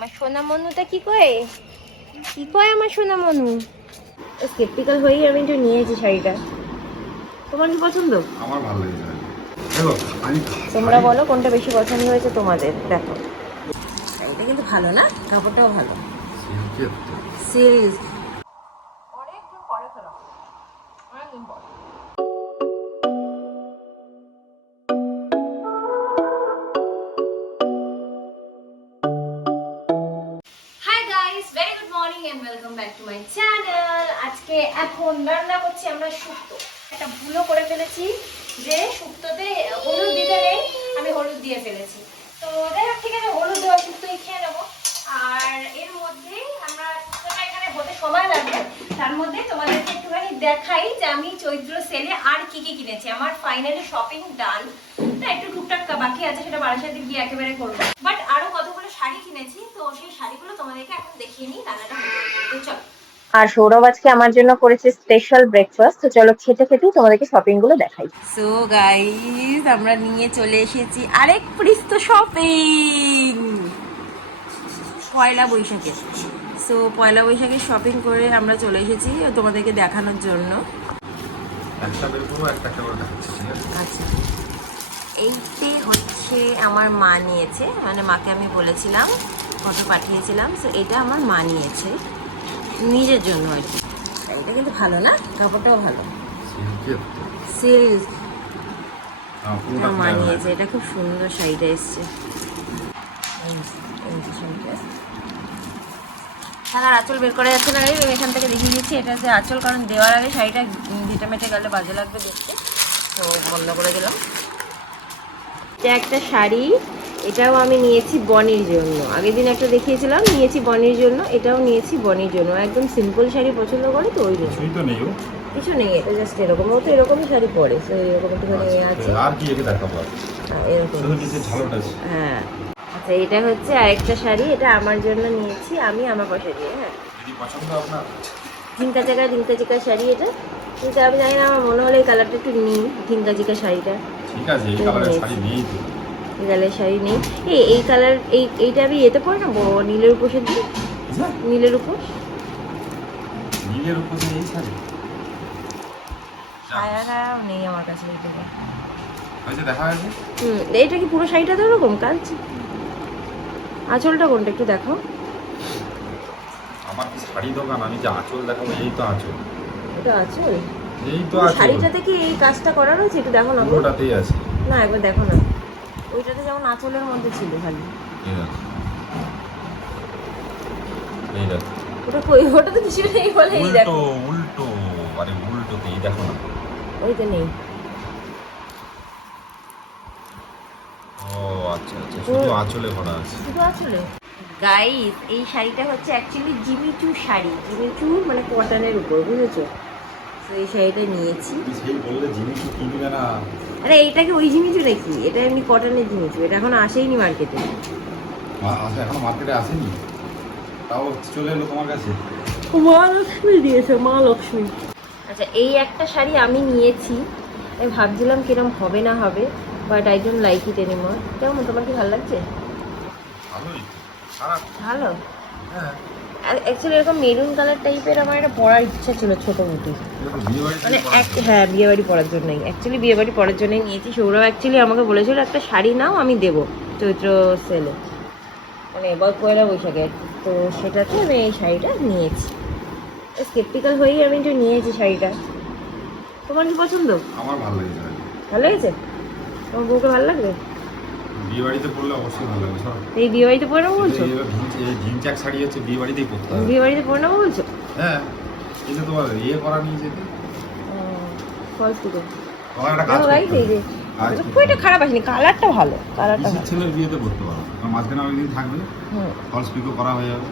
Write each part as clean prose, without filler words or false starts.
আমার সোনা মনুটা কি কয় আমার সোনা মনু স্কেপটিক্যাল হয়েই আমি একটু নিয়েছি শাড়িটা। তোমার কি পছন্দ? আমার ভালো লেগেছে। দেখো তোমরা বলো কোনটা বেশি পছন্দ হয়েছে তোমাদের। দেখো শাড়িটা কিন্তু ভালো না, কাপড়টাও ভালো। সিরিজ অনেকদিন পরে ফেরা, অনেকদিন পরে। Hi guys, very good morning and welcome back to my channel. আজকে এখন রান্না করছি আমরা শুক্তো। একটা ভুলও করে ফেলেছি যে শুক্তোতে হলুদ দিতে নেই, আমি হলুদ দিয়ে ফেলেছি। তো যাই হোক, ঠিক আছে, হলুদ দেওয়া শুক্তোই খেয়ে নেবো। আর এর মধ্যেই আমরা শুক্তোটা এখানে হতে সময় লাগবে, তার মধ্যে তোমাদেরকে একটুখানি দেখাই যে আমি চৈত্র সেলে আর কি কি কিনেছি। আমার ফাইনালি শপিং ডান, না একটু টুকটাক বাকি আছে, সেটা বারাসাতে গিয়ে একেবারে করবো। বাট আরো কতগুলো শাড়ি কিনেছি, তো সেই শাড়িগুলো তোমাদেরকে এখন দেখিয়ে নিই, রান্নাটা হয়ে যাবে। তো চলো। আর সৌরভ আজকে আমার জন্য করেছে স্পেশাল ব্রেকফাস্ট, তো চলো খেতে খেতেই তোমাদেরকে শপিং গুলো দেখাই। সো গাইস, আমরা নিয়ে চলে এসেছি আরেক পৃষ্ঠ শপিং, পয়লা বৈশাখে। সো পয়লা বৈশাখে শপিং করে আমরা চলে এসেছি তোমাদেরকে দেখানোর জন্য। একটা বের করবো, একটা করে দেখাচ্ছি, ঠিক আছে? আচ্ছা, এইতে হচ্ছে আমার মা নিয়েছে, মানে মাকে আমি বলেছিলাম, ফটো পাঠিয়েছিলাম। সো এটা আমার মা নিয়েছে নিজের জন্য আর কি। এটা কিন্তু ভালো না, কাপড়টাও ভালো। সিরিজ মা নিয়েছে, এটা খুব সুন্দর শাড়িটা এসছে। থাকার আঁচল বের করা যাচ্ছে না, এখান থেকে দেখিয়ে দিচ্ছি। এটা হচ্ছে আঁচল, কারণ দেওয়ার আগে শাড়িটা ঘেটে মেটে গেলে বাজে লাগবে দেখতে, তো বন্ধ করে দিলাম। এটা একটা শাড়ি, এটাও আমি নিয়েছি বনির জন্য। আগের দিন একটা দেখিয়েছিলাম, নিয়েছি বনির জন্য, এটাও নিয়েছি বনির জন্য। একদম সিম্পল শাড়ি পছন্দ করে, তো ওই জন্য। কিছু নেই, এটা জাস্ট এরকম, ও তো এরকমই শাড়ি পরে, তো এরকম একটুখানি আছে। আর কি একে দেখাবো? এরকম, হ্যাঁ। আচ্ছা, এটা হচ্ছে আরেকটা শাড়ি, এটা আমার জন্য নিয়েছি আমি, আমার পয়সা দিয়ে। হ্যাঁ, যদি পছন্দ আপনার, ঝিঙ্কা চিকা শাড়ি এটা। কিন্তু আমি জানি না, আমার মনে হলো এই কালারটা একটু নিই, ঝিঙ্কা চিকা শাড়িটা। ঠিক আছে, এই কালারের শাড়ি নেই তো। এই কালারের শাড়ি নেই। এই কালার, এইটা আমি এতে পরে নেবো, নীলের উপর সে দিই, নীলের উপর। নীলের উপর এই শাড়ি ছায়াটাও নেই আমার কাছে এইটা। হয়েছে, দেখা হয়েছে। এইটা কি পুরো শাড়িটা তো ওরকম কাজ? আঁচলটা কোনটা একটু দেখো। আমার কি শাড়ি দোকান, আমি যে আঁচল দেখাবো? এই তো আঁচল, এটা আঁচল, এই তো আঁচল। শাড়িটাতে কি এই কাজটা করা রয়েছে? একটু দেখো না। পুরোটাতেই আছে। না, একবার দেখো না। ওইটাতে যেমন আঁচলের মধ্যে ছিল খালি। এই দেখো, ওটা কই? ওটা তো কিছু নেই বলে, এই দেখো। উল্টো, আরে উল্টো, এই দেখো না। ওইটা নেই। ও আচ্ছা আচ্ছা, শুধু আঁচলে ভরা আছে। শুধু আঁচলে। গাইস, এই শাড়িটা হচ্ছে অ্যাকচুয়ালি জিমিচু শাড়ি, জিমিচু মানে কটনের উপর, বুঝেছো? তো এই শাড়িটা নিয়েছি। সেই বললে জিনিস কিনবে না। আরে এইটা কি ওই জিমিচু নাকি? এটা এমনি কটনের জিমিচু, এটা এখন আসেইনি মার্কেটে। এখন মার্কেটে আসেনি, তাও চলে এলো তোমার কাছে। মা লক্ষ্মী দিয়েছে, মা লক্ষ্মী। আচ্ছা, এই একটা শাড়ি আমি নিয়েছি, আমি ভাবছিলাম কিরম হবে না হবে, but I don't like it anymore. কেমন, তোমার কি ভালো লাগছে? ভালোই, খারাপ ভালো। হ্যাঁ। অ্যাকচুয়ালি এরকম মেরুন কালার টাইপের আমার একটা পরার ইচ্ছা ছিল, ছোট মুটি। মানে হ্যাঁ, বিয়ে বাড়ি পরার জন্যই, অ্যাকচুয়ালি বিয়ে বাড়ি পরার জন্যই নিয়েছি। সৌরভ অ্যাকচুয়ালি আমাকে বলেছিল একটা শাড়ি নাও, আমি দেবো চৈত্র সেলে, মানে পয়লা বৈশাখে। তো সেটাতে আমি এই শাড়িটা নিয়েছি। স্কেপটিক্যাল হয়েই আমি একটু নিয়েছি শাড়িটা। তোমার কি পছন্দ? আমার ভালো লেগেছে। ভালো লেগেছে? তোমার বউকে ভালো লাগবে? বিয়ে বাড়িতে পরলে অবশ্যই ভালো লাগবে। এই বিয়ে বাড়িতে পরে নেবো বলছো? এই ঝিনচাক শাড়ি হচ্ছে বিয়ে বাড়িতেই পরতে হবে। বিয়ে বাড়িতে পরে নেবো বলছো? হ্যাঁ, কিন্তু তোমার ইয়ে করা নিয়ে যেতে ফলস দুটো তোমার একটা কাজ করতে হবে। খুব একটা খারাপ আসেনি, কালারটা ভালো, কালারটা ভালো। ছেলের বিয়েতে পরতে পারো, কারণ মাঝখানে অনেকদিন থাকবে, ফলস পিকও করা হয়ে যাবে।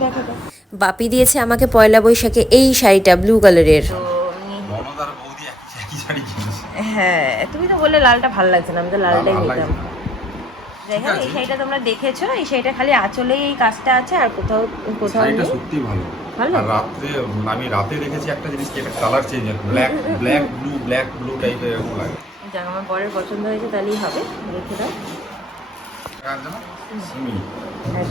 দেখো, বাপি দিয়েছে আমাকে পয়লা বৈশাখে এই শাড়িটা, ব্লু কালারের। বনদার বৌদি একই শাড়ি কিনেছে। হ্যাঁ, তুমি তো বললে লালটা ভালো লাগছে না, আমি তো লালটাই নিতাম। যাই হোক, এই আছে। শাড়িটা তোমরা দেখেছো, এই শাড়িটা খালি আঁচলেই এই কাজটা আছে, আর কোথাও কোথাও শাড়িটা নেই। সত্যি ভালো। ভালো। আর রাতে, আমি রাতে দেখেছি একটা জিনিস, কি একটা কালার চেঞ্জ, ব্ল্যাক ব্লু টাইপের এরকম লাগে। যাক, আমার বরের পছন্দ হয়েছে, তাহলেই হবে, রেখে দাও। কার জানো? সিমি।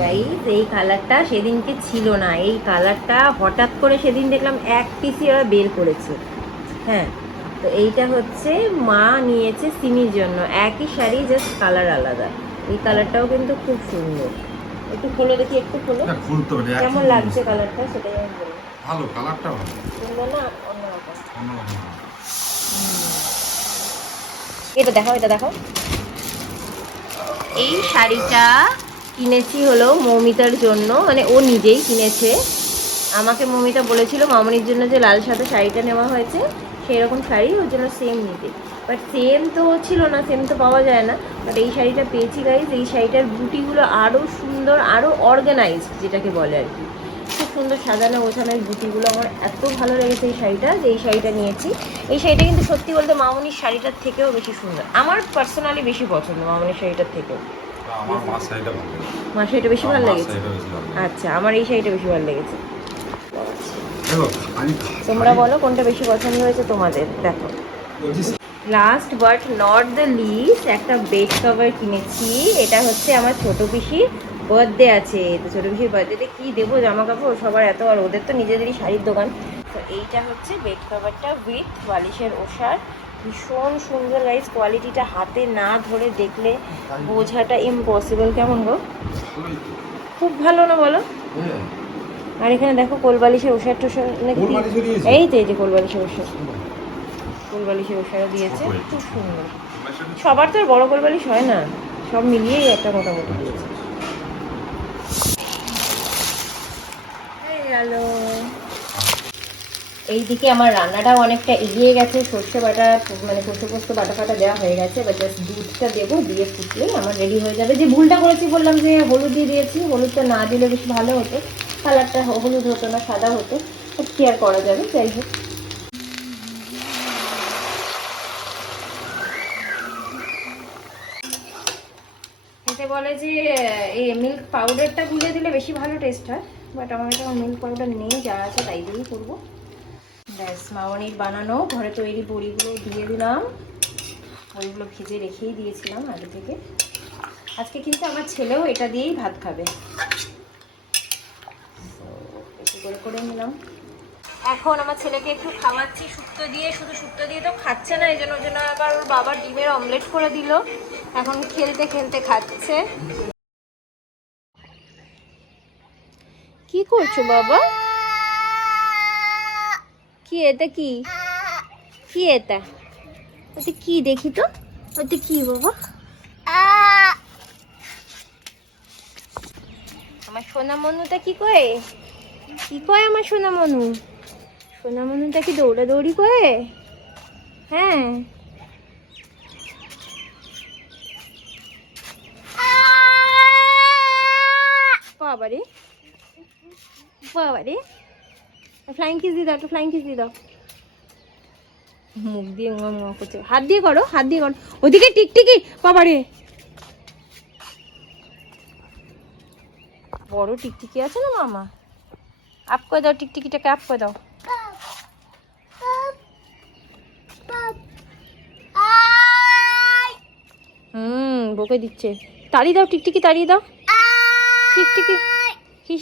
গাইস এই কালারটা সেদিনকে ছিল না, এই কালারটা হঠাৎ করে সেদিন দেখলাম এক পিসই ওরা বের করেছে। হ্যাঁ, তো এইটা হচ্ছে মা নিয়েছে সিমির জন্য, একই শাড়ি জাস্ট কালার আলাদা। এই কালারটাও কিন্তু খুব সুন্দর। একটু খোলো দেখি, একটু খোলো। না খুলতে হবে না, কেমন একই লাগছে জিনিস। কালারটা সেটাই আমি বলি। ভালো, কালারটা ভালো। সুন্দর না? অন্যরকম। অন্যরকম। এটা দেখো, এটা দেখো। এই শাড়িটা কিনেছি হলো মৌমিতার জন্য, মানে ও নিজেই কিনেছে। আমাকে মৌমিতা বলেছিল মামনির জন্য যে লাল সাদা শাড়িটা নেওয়া হয়েছে সেই রকম শাড়ি ওর জন্য সেম নিতে, বাট সেম তো ছিল না, সেম তো পাওয়া যায় না। বাট এই শাড়িটা পেয়েছি গাইজ। এই শাড়িটার বুটিগুলো আরও সুন্দর, আরও অর্গানাইজড যেটাকে বলে আর কি। খুব সুন্দর সাজানো গোছানো এই বুটিগুলো আমার এত ভালো লেগেছে এই শাড়িটা, যে এই শাড়িটা নিয়েছি। এই শাড়িটা কিন্তু সত্যি বলতে মামনির শাড়িটার থেকেও বেশি সুন্দর, আমার পার্সোনালি বেশি পছন্দ মামনির শাড়িটার থেকেও। আমার মার শাড়িটা ভালো লাগে। আমার শাড়িটা বেশি ভালো আমার মার লেগেছে। শাড়িটা বেশি ভালো লাগে। আচ্ছা, আমার এই শাড়িটা বেশি ভালো লেগেছে। দেখো, আমি তোমরা বলো কোনটা বেশি পছন্দ হয়েছে তোমাদের। দেখো, last but not the least একটা বেড কভার কিনেছি। এটা হচ্ছে আমার ছোটো পিসির বার্থডে আছে, তো ছোটো পিসির বার্থডেতে কী দেবো জামা কাপড় সবার এত, আর ওদের তো নিজেদেরই শাড়ির দোকান। তো এইটা হচ্ছে বেড কভারটা উইথ বালিশের ওষার, ভীষণ সুন্দর গাইজ। কোয়ালিটিটা হাতে না ধরে দেখলে বোঝাটা ইম্পসিবল। কেমন গো? খুব ভালো না বলো? হ্যাঁ। আর এখানে দেখো কোলবালিশের ওষার টোষার নাকি, কোলবালিশও দিয়েছে? এই তো এই যে কোলবালিশের ওষার, কোলবালিশের ওষারও দিয়েছে, খুব সুন্দর। সবার তো আর বড় কোলবালিশ হয় না, সব মিলিয়েই একটা মোটামুটি দিয়েছে। হ্যালো, এইদিকে আমার রান্নাটাও অনেকটা এগিয়ে গেছে। সর্ষে বাটা মানে সর্ষে পোস্ত বাটা ফাটা দেওয়া হয়ে গেছে, এবার জাস্ট দুধটা দেবো, দিয়ে ফুটলেই আমার রেডি হয়ে যাবে। যে ভুলটা করেছি বললাম যে হলুদ দিয়ে দিয়েছি, হলুদটা না দিলে বেশি ভালো হতো, কালারটা হলুদ হতো না সাদা হতো, কি আর করা যাবে, যাই হোক। এতে বলে যে এই মিল্ক পাউডারটা গুলে দিলে বেশি ভালো টেস্ট হয়, বাট আমার এটা মিল্ক পাউডার নেই, যা আছে তাই দিয়েই করবো। ব্যাস, মামনির বানানো ঘরে তৈরি বড়িগুলো দিয়ে দিলাম। বড়িগুলো ভেজে রেখেই দিয়েছিলাম আগে থেকে। আজকে কিন্তু আমার ছেলেও এটা দিয়েই ভাত খাবে, বেশি করে করে নিলাম। এখন আমার ছেলেকে একটু খাওয়াচ্ছি শুক্তো দিয়ে, শুধু শুক্তো দিয়ে তো খাচ্ছে না, এই জন্য আবার ওর বাবা ডিমের অমলেট করে দিল, এখন খেলতে খেলতে খাচ্ছে। কি করছো বাবা? কি এটা? কি কি এটা? ওতে কি দেখি তো, ওতে কি বাবা? আমার সোনা মনুটা কি করে? কি কয় আমার সোনা মনু? সোনা মনুটা কি দৌড়াদৌড়ি করে? হ্যাঁ, বাবারে বাবারে, ফ্লাইং কিস দিয়ে দাও, একটু ফ্লাইং কিস দিয়ে দাও। মুখ দিয়ে করছে, হাত দিয়ে করো, হাত দিয়ে করো। ওদিকে টিকটিকি, বাবারে বড় টিকটিকি আছে না মামা, আপ করে দাও টিকটিকিটাকে, আপ করে দাও। বকে দিচ্ছে। তাড়িয়ে দাও টিকটিকি, তাড়িয়ে দাও টিকটিকি,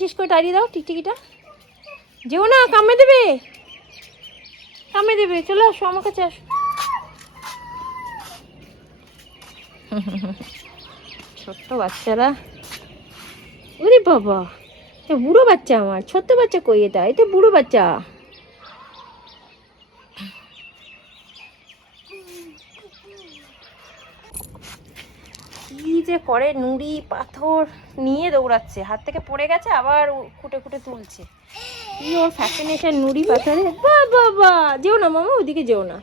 হিস করে তাড়িয়ে দাও টিকটিকিটা। যেও না, কামড়ে দেবে, কামড়ে দেবে। চলে আসো আমার কাছে, আসো। ছোট্ট বাচ্চারা, ওরে বাবা, বুড়ো বাচ্চা, আমার ছোট্ট বাচ্চা কই? এটা এটা বুড়ো বাচ্চা। কি যে করে, নুড়ি পাথর নিয়ে দৌড়াচ্ছে, হাত থেকে পড়ে গেছে আবার খুঁটে খুঁটে তুলছে। কি ওর ফ্যাসিনেশন নুড়ি পাথরে। বাবা, যেও না মামা, ওদিকে যেও না।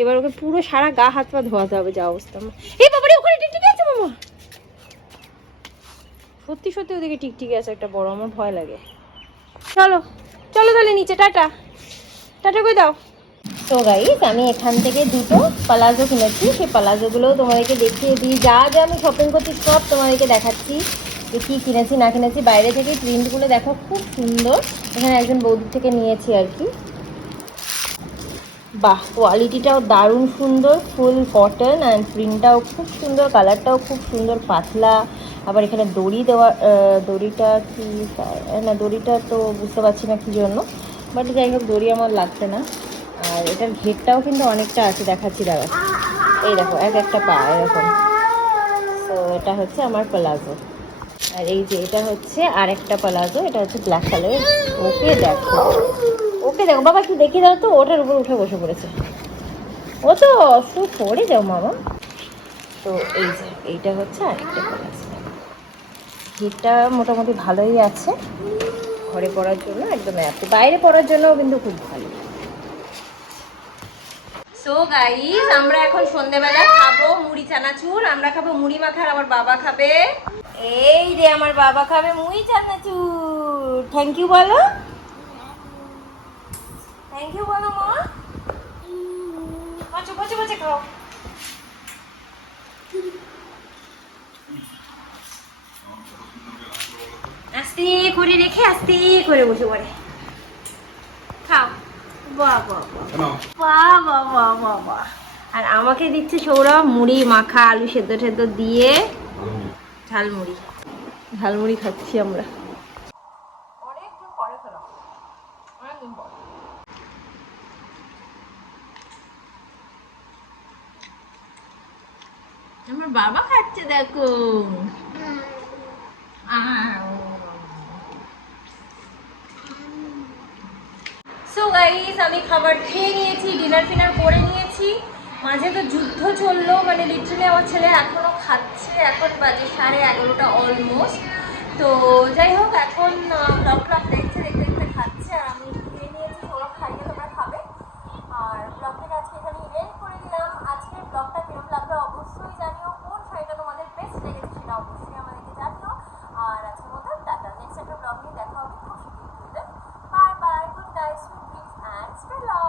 এবার ওকে পুরো সারা গা হাত পা ধোয়াতে হবে, যা অবস্থা। এই বাবারে, ওখানে টিকটিকি আছে মামা, সত্যি সত্যি ওদিকে টিকটিকি আছে একটা বড়, আমার ভয় লাগে। চলো চলো তাহলে নিচে, টাটা টাটা করে দাও। তো গাইস, আমি এখান থেকে দুটো পালাজো কিনেছি, সেই পালাজোগুলোও তোমাদেরকে দেখিয়ে দিই। যা যা আমি শপিং করছি সব তোমাদেরকে দেখাচ্ছি, যে কী কিনেছি না কিনেছি। বাইরে থেকে প্রিন্টগুলো দেখো খুব সুন্দর, এখানে একজন বৌদির থেকে নিয়েছি আর কি। বাহ, কোয়ালিটিটাও দারুণ সুন্দর, ফুল কটন অ্যান্ড প্রিন্টটাও খুব সুন্দর, কালারটাও খুব সুন্দর, পাতলা। আবার এখানে দড়ি দেওয়া, দড়িটা কি না, দড়িটা তো বুঝতে পারছি না কী জন্য, বাট যাই হোক দড়ি আমার লাগছে না। আর এটার ঘেরটাও কিন্তু অনেকটা আছে, দেখাচ্ছি দাঁড়া। এই দেখো এক একটা পা এরকম। তো এটা হচ্ছে আমার প্লাজো, আর এই যে এটা হচ্ছে আর একটা প্লাজো, এটা হচ্ছে ব্ল্যাক কালারের। ওকে দেখো, ওকে দেখো বাবা, একটু দেখিয়ে দাও তো, ওটার উপর উঠে বসে পড়েছে। ও তো একটু পড়ে যাও মামা। তো এই যে এইটা হচ্ছে আরেকটা প্লাজো, হিটটা মোটামুটি ভালোই আছে ঘরে পড়ার জন্য, একদম এত বাইরে পড়ার জন্যও কিন্তু খুব ভালো। সো গাইস, আমরা এখন সন্ধ্যেবেলা খাবো মুড়ি চানাচুর। আমরা খাবো মুড়ি মাখা, আর আমার বাবা খাবে, এই রে আমার বাবা খাবে মুড়ি চানাচুর। থ্যাংক ইউ বলো, থ্যাংক ইউ বলো মা। আচ্ছা বসে বসে খাও। আস্তে করে রেখে আস্তে করে বসে পড়ে খাও। বাহ বাহ বাহ বাহ বাহ বাহ বাহ বাহ। আর আমাকে দিচ্ছে সৌরভ মুড়ি মাখা, আলু সেদ্ধ টেদ্ধ দিয়ে ঝালমুড়ি। ঝালমুড়ি খাচ্ছি আমরা অনেকদিন পরে খেলাম, অনেকদিন পরে। আমার বাবা খাচ্ছে দেখো। সো গাইস, আমি খাবার খেয়ে নিয়েছি, ডিনার ফিনার করে নিয়েছি। মাঝে তো যুদ্ধ চললো, মানে লিটারালি আমার ছেলে এখনো খাচ্ছে, এখন বাজে 11:30 অলমোস্ট। তো যাই হোক, এখন ব্লগ দেখতে দেখতে খাচ্ছে, আর আমি খেয়ে নিয়েছি, ওরা খাইয়ে তোমরা খাবে। আর ব্লগটা আজকে এখানে এন্ড করে দিলাম। আজকের ব্লগটা কেমন লাগবে অবশ্যই জানিও, কোন শাড়িটা তোমাদের বেস্ট লেগেছে সেটা অবশ্যই আমাদেরকে জানিও। আর আজকের মতো টাটা, নেক্সট একটা ব্লগ নিয়ে দেখা হবে খুব শীঘ্রই। Bye bye, good night, sweet dreams and stay love.